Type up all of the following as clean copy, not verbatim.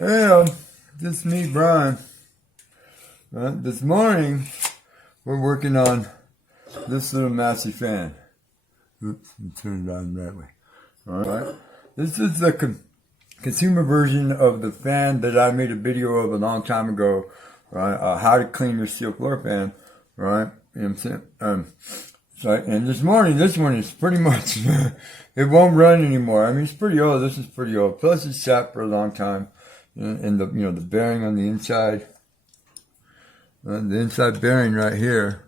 Well, this me, Brian. This morning, we're working on this little Massey fan. Oops, I'm turning it on that way. Alright. This is the consumer version of the fan that I made a video of a long time ago. Right? How to clean your steel floor fan. Right? You know what I'm saying? And this morning, this one is pretty much, it won't run anymore. I mean, it's pretty old. This is pretty old. Plus, it's sat for a long time. And the bearing on the inside. The inside bearing right here.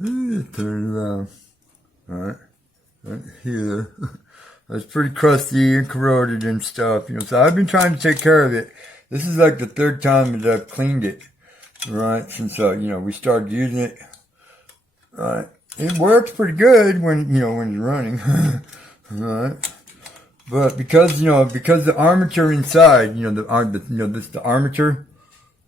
Turn it around. Alright. Right here. It's pretty crusty and corroded and stuff. So I've been trying to take care of it. This is like the third time that I've cleaned it. Right. Since, we started using it. Right. It works pretty good when it's running. Alright. But because the armature inside, the armature,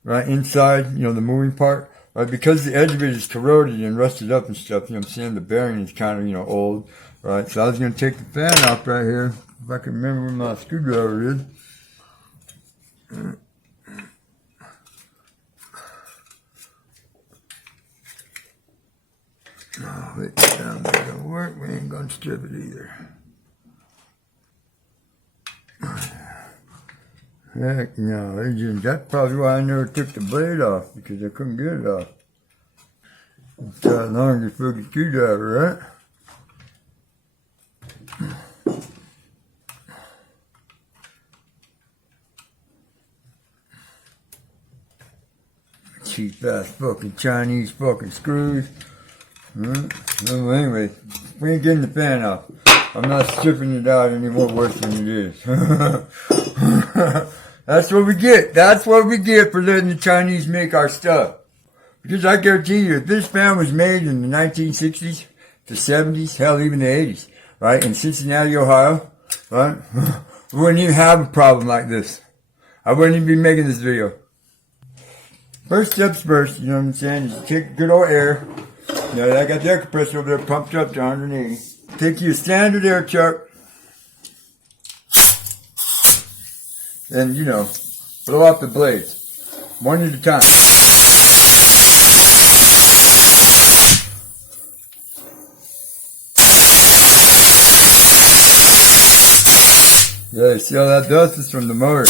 right, inside, the moving part, right, because the edge of it is corroded and rusted up and stuff, I'm saying the bearing is kind of, old, right, so I was going to take the fan off right here, if I can remember where my screwdriver is. Oh, wait, down there don't work, we ain't going to strip it either. Heck no, that's probably why I never took the blade off, because I couldn't get it off. It's that long as a fucking screwdriver, right? Cheap ass fucking Chinese fucking screws. Well, anyway, we ain't getting the fan off. I'm not stripping it out any more worse than it is. That's what we get. That's what we get for letting the Chinese make our stuff. Because I guarantee you, if this fan was made in the 1960s, the 70s, hell, even the 80s, right, in Cincinnati, Ohio, right, we wouldn't even have a problem like this. I wouldn't even be making this video. First steps first, you know what I'm saying, is take good old air. I got the air compressor over there pumped up to 180. Take your standard air chuck. And, blow off the blades. One at a time. Yeah, you see all that dust is from the motor.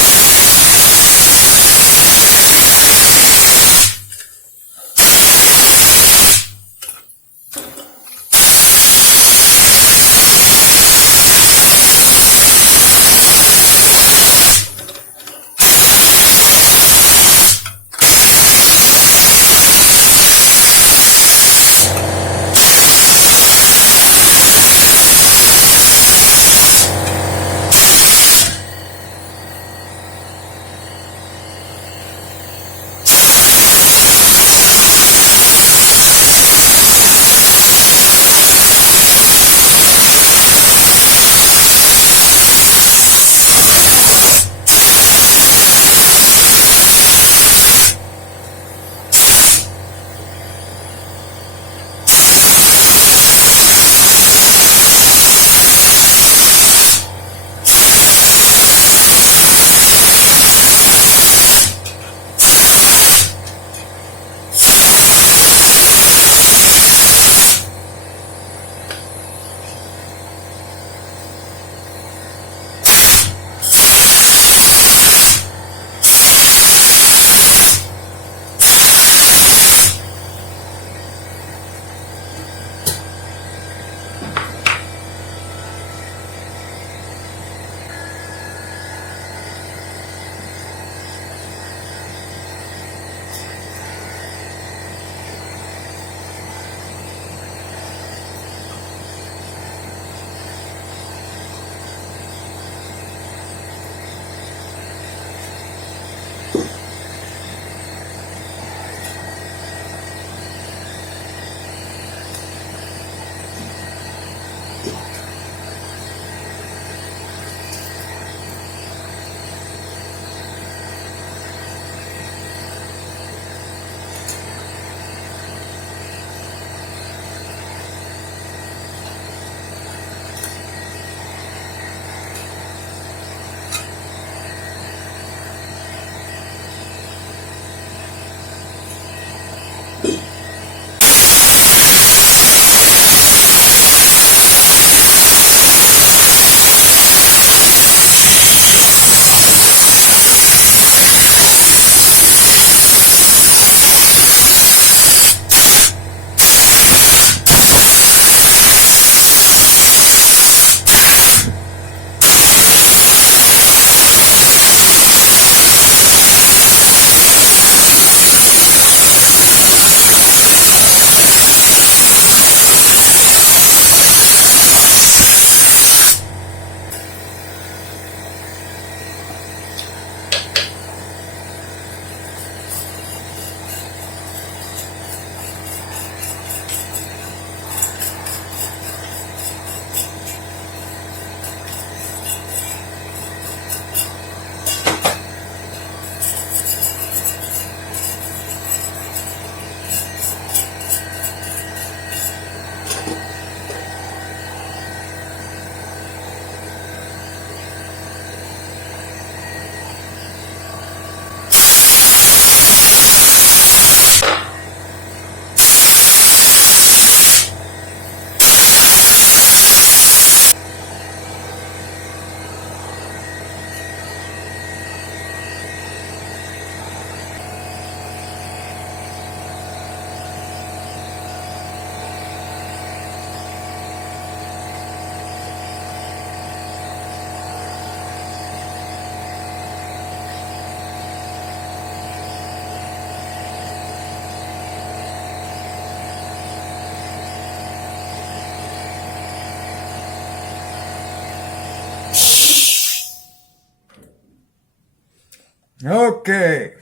Okay.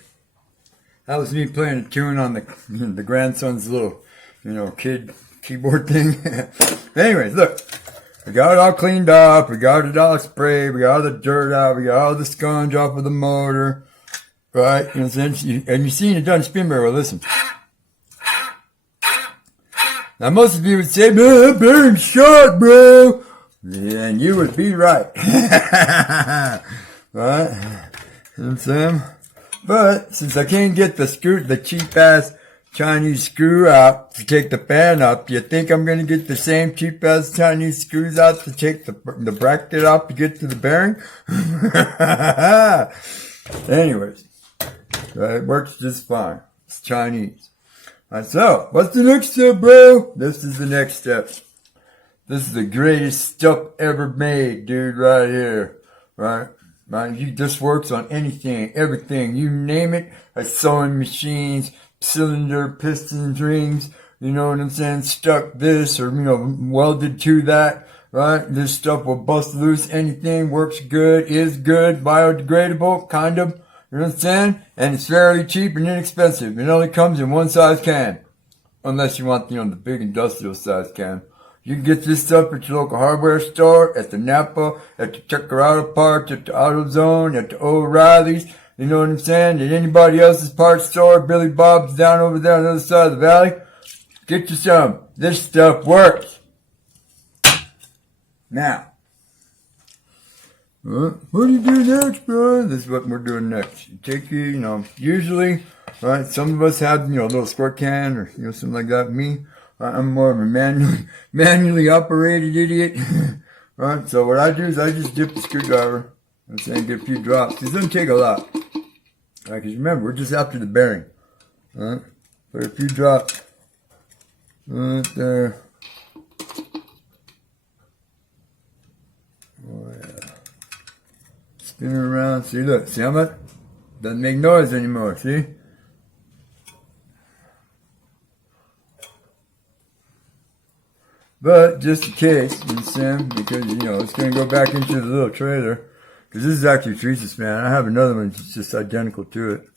That was me playing a tune on the grandson's little, kid keyboard thing. Anyways, look. We got it all cleaned up. We got it all sprayed. We got all the dirt out. We got all the sponge off of the motor. Right? You know what I'm saying? And you've seen it done spin very well. Listen. Now, most of you would say, man, that bearing's short, bro. Yeah, and you would be right. Right? You know what I'm saying? But since I can't get the cheap-ass Chinese screw out to take the fan up, you think I'm going to get the same cheap-ass Chinese screws out to take the bracket off to get to the bearing? Anyways, it works just fine. It's Chinese. Alright, so, what's the next step, bro? This is the next step. This is the greatest stuff ever made, dude, right here. Right? This works on anything, everything. You name it. Sewing machines, cylinder, pistons, rings, you know what I'm saying? Stuck this or, welded to that. Right? This stuff will bust loose. Anything works good, is good, biodegradable, kind of. You know what I'm saying? And it's fairly cheap and inexpensive. It only comes in one size can. Unless you want, the big industrial size can. You can get this stuff at your local hardware store, at the Napa, at the Checker Auto Parts, at the AutoZone, at the O'Reilly's. You know what I'm saying? At anybody else's parts store, Billy Bob's down over there on the other side of the valley. Get you some. This stuff works. Now. What do you do next, bro? This is what we're doing next. You take usually, right, some of us have, a little squirt can or, something like that. Me, I'm more of a manually operated idiot. Right, so what I do is I just dip the screwdriver and get a few drops. It doesn't take a lot. Right, because remember, we're just after the bearing. Right, put a few drops right there. Oh, yeah. Spin it around. See, look. See how much? Doesn't make noise anymore. See? But just in case, because, it's going to go back into the little trailer. Because this is actually Treasa's, man. I have another one that's just identical to it.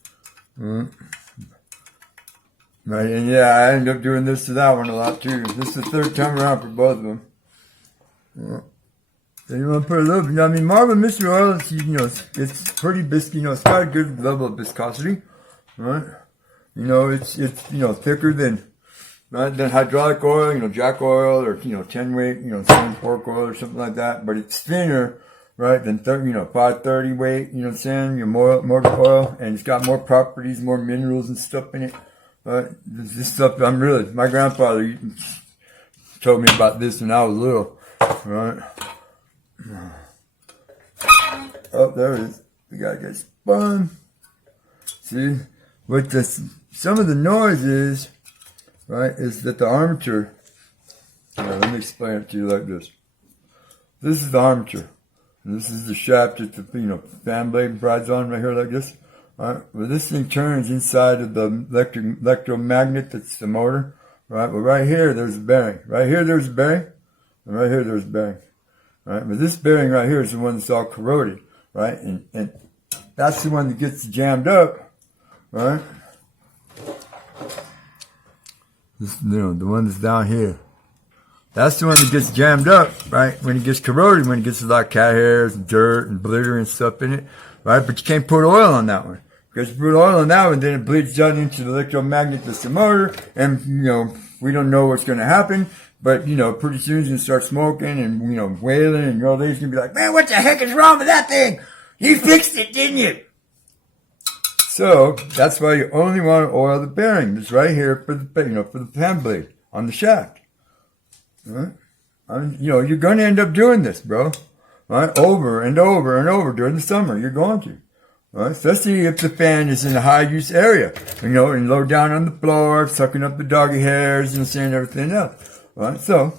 Right, and yeah, I end up doing this to that one a lot too. This is the third time around for both of them. So you want to put a little bit, Marble Mystery Oil, it's pretty viscous, it's got a good level of viscosity, right? It's thicker than hydraulic oil, jack oil, or, 10 weight, sand fork oil or something like that, but it's thinner, right, than 530 weight, your motor oil, and it's got more properties, more minerals and stuff in it, right? This stuff, my grandfather told me about this when I was little, right? Oh, there it is. We gotta get spun. See, what some of the noise is, right, is that the armature. Let me explain it to you like this. This is the armature. And this is the shaft that the fan blade rides on right here like this. All right, well, this thing turns inside of the electromagnet that's the motor. Right, well, right here there's a bearing. Right here there's a bearing, and right here there's a bearing. Right, but this bearing right here is the one that's all corroded, right, and that's the one that gets jammed up, right. This, the one that's down here. That's the one that gets jammed up, right, when it gets corroded, when it gets a lot of cat hairs and dirt and glitter and stuff in it, right. But you can't put oil on that one. Because you put oil on that one, then it bleeds down into the electromagnet that's the motor, and we don't know what's going to happen. But, pretty soon it's going to start smoking and, wailing, and your old lady's going to be like, man, what the heck is wrong with that thing? You fixed it, didn't you? So, that's why you only want to oil the bearing. It's right here for the, for the fan blade on the shaft. Right? You're going to end up doing this, bro. Right? Over and over and over during the summer. You're going to. Right? Especially if the fan is in a high use area. And low down on the floor, sucking up the doggy hairs and saying everything else. Right, so,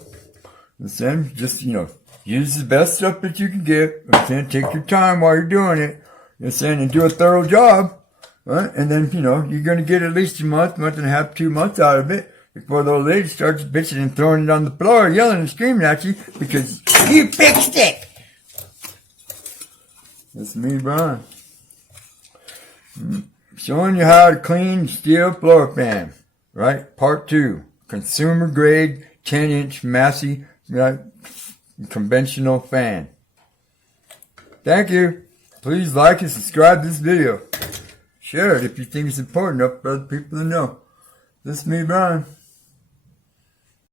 just, use the best stuff that you can get. Take your time while you're doing it. And do a thorough job. Right, and then, you're going to get at least a month and a half, 2 months out of it before the old lady starts bitching and throwing it on the floor, yelling and screaming at you because you fixed it. That's me, Brian. Showing you how to clean steel floor fan. Right? Part 2. Consumer grade 10-inch Massey conventional fan. Thank you. Please like and subscribe to this video. Share it if you think it's important enough for other people to know. This is me, Brian.